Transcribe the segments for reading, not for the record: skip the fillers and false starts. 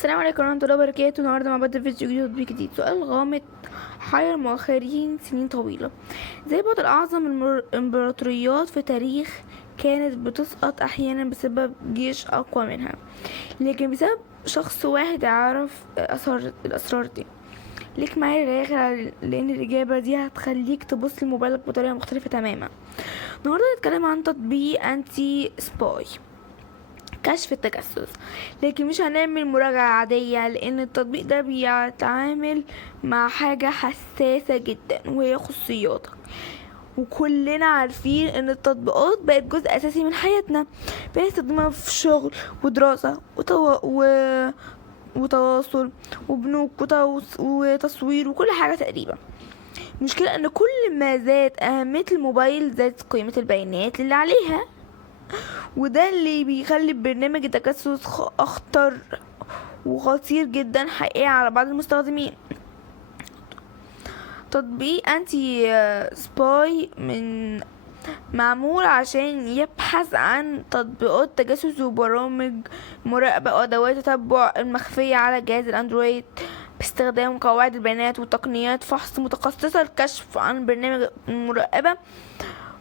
السلام عليكم ورحمة الله وبركاته. النهاردة مع بدء فيديو جديد. سؤال غامض حير المؤخرين سنين طويلة. زي بعض الأعظم الإمبراطوريات في التاريخ كانت بتسقط أحيانا بسبب جيش أقوى منها، لكن بسبب شخص واحد عرف الأسرار دي. ليك معايا للآخر، لأن الإجابة دي هتخليك تبص للموبايل بطريقة مختلفة تماما. النهاردة هنتكلم عن تطبيق أنتي سباي، كشف التجسس. لكن مش هنعمل مراجعة عادية، لأن التطبيق ده بيتعامل مع حاجة حساسة جدا وهي خصوصياتك. وكلنا عارفين ان التطبيقات بقت جزء اساسي من حياتنا، بنستخدمها في شغل ودراسة وتواصل وبنوك وتصوير وكل حاجة تقريبا. المشكلة ان كل ما زاد اهمية الموبايل زادت قيمة البيانات اللي عليها، وده اللي بيخلي برنامج التجسس اخطر وخطير جدا حقيقي على بعض المستخدمين. تطبيق انتي سباي معمول عشان يبحث عن تطبيقات تجسس وبرامج مراقبة وادوات تتبع المخفية على جهاز الاندرويد باستخدام قواعد البيانات وتقنيات فحص متخصصة للكشف عن برنامج المراقبة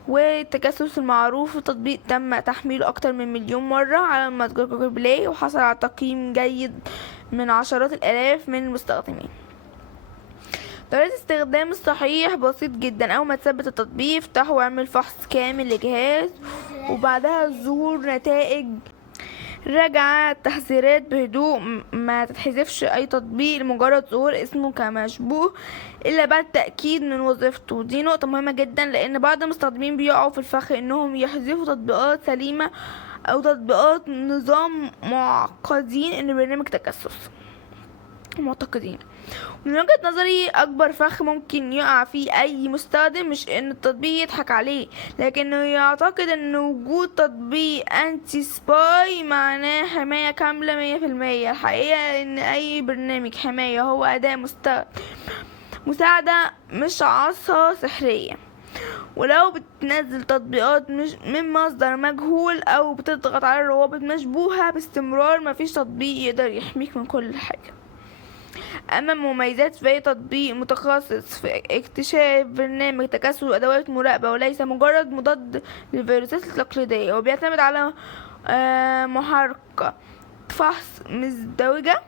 والتجسس المعروف. التطبيق تم تحميله أكتر من 1,000,000 مرة على متجر جوجل بلاي، وحصل على تقييم جيد من عشرات الآلاف من المستخدمين. طريقة الاستخدام الصحيح بسيط جدا. أول ما تثبت التطبيق افتحه واعمل فحص كامل للجهاز، وبعدها ظهور نتائج راجع التحذيرات بهدوء. ما تتحذفش اي تطبيق لمجرد ظهور اسمه كمشبوه الا بعد تأكيد من وظيفته. دي نقطة مهمة جدا، لان بعض المستخدمين بيقعوا في الفخ انهم يحذفوا تطبيقات سليمة او تطبيقات نظام معقدين ان برنامج تجسس معتقدين. من وجهة نظري اكبر فخ ممكن يقع فيه اي مستخدم مش ان التطبيق يضحك عليه، لكنه يعتقد ان وجود تطبيق انتي سباي معناه حماية كاملة 100%. الحقيقة ان اي برنامج حماية هو اداة مساعدة مش عصا سحرية. ولو بتنزل تطبيقات مش من مصدر مجهول او بتضغط على روابط مشبوهة باستمرار، مفيش تطبيق يقدر يحميك من كل حاجة. اما مميزات في تطبيق متخصص في اكتشاف برنامج تجسس وادوات مراقبة، وليس مجرد مضاد للفيروسات التقليدية، وبيعتمد على محركة فحص مزدوجة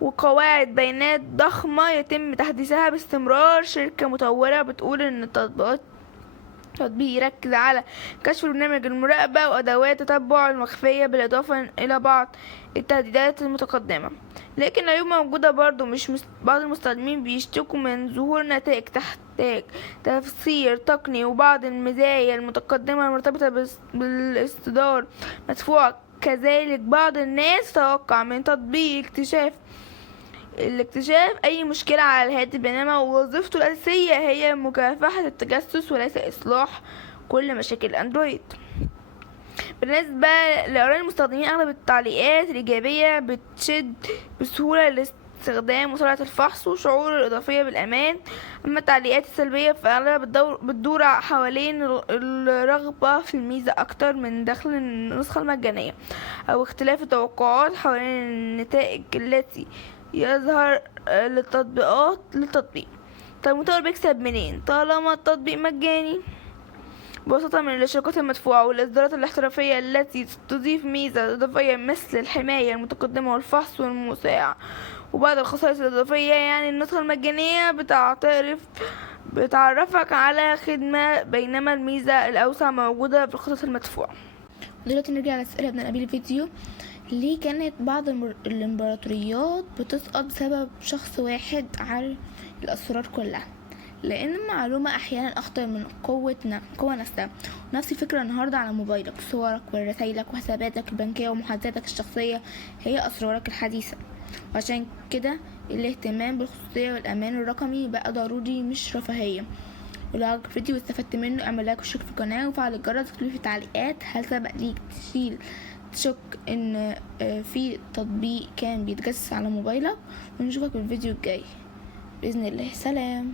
وقواعد بيانات ضخمة يتم تحديثها باستمرار. شركة مطورة بتقول ان التطبيق يركز على كشف برنامج المراقبة وأدوات تتبع المخفية بالإضافة إلى بعض التهديدات المتقدمة. لكن العيوب موجودة برضو. بعض المستخدمين بيشتكوا من ظهور نتائج تحتاج تفسير تقني، وبعض المزايا المتقدمة المرتبطة بالاصدار مدفوعة. كذلك بعض الناس تتوقع من تطبيق الاكتشاف اي مشكلة على الهاتف، بينما وظيفته الاساسية هي مكافحة التجسس وليس اصلاح كل مشاكل الاندرويد. بالنسبة لآراء المستخدمين، اغلب التعليقات الايجابية بتشد بسهولة الاستخدام وسرعة الفحص وشعور الاضافية بالامان. اما التعليقات السلبية فاغلبها بتدور حوالين الرغبة في الميزة اكتر من دخل النسخة المجانية، او اختلاف التوقعات حوالين النتائج التي يظهر للتطبيق. طب المطور بيكسب منين طالما التطبيق مجاني؟ ببساطة من الاشتراكات المدفوعة والإصدارات الاحترافية التي تضيف ميزة إضافية مثل الحماية المتقدمة والفحص والمساعدة وبعض الخصائص الإضافية. يعني النسخة المجانية بتعرفك على خدمة، بينما الميزة الأوسع موجودة في الخطط المدفوعة. دلوقتي نرجع للأسئلة قبل قبل الفيديو. ليه كانت بعض الامبراطوريات بتسقط بسبب شخص واحد عارف الاسرار كلها؟ لان المعلومة احيانا اخطر من قوة نفسها. ونفس الفكرة النهاردة على موبايلك، صورك ورسائلك وحساباتك البنكية ومحادثاتك الشخصية هي اسرارك الحديثة. وعشان كده الاهتمام بالخصوصية والامان الرقمي بقى ضروري مش رفاهية. ولو عجبك الفيديو واستفدت منه اعمل لايك واشترك في القناة وفعل الجرس واكتبلي في التعليقات هل سبق ليك تشك ان في تطبيق كان بيتجسس على موبايلك. ونشوفك في الفيديو الجاي بإذن الله. سلام.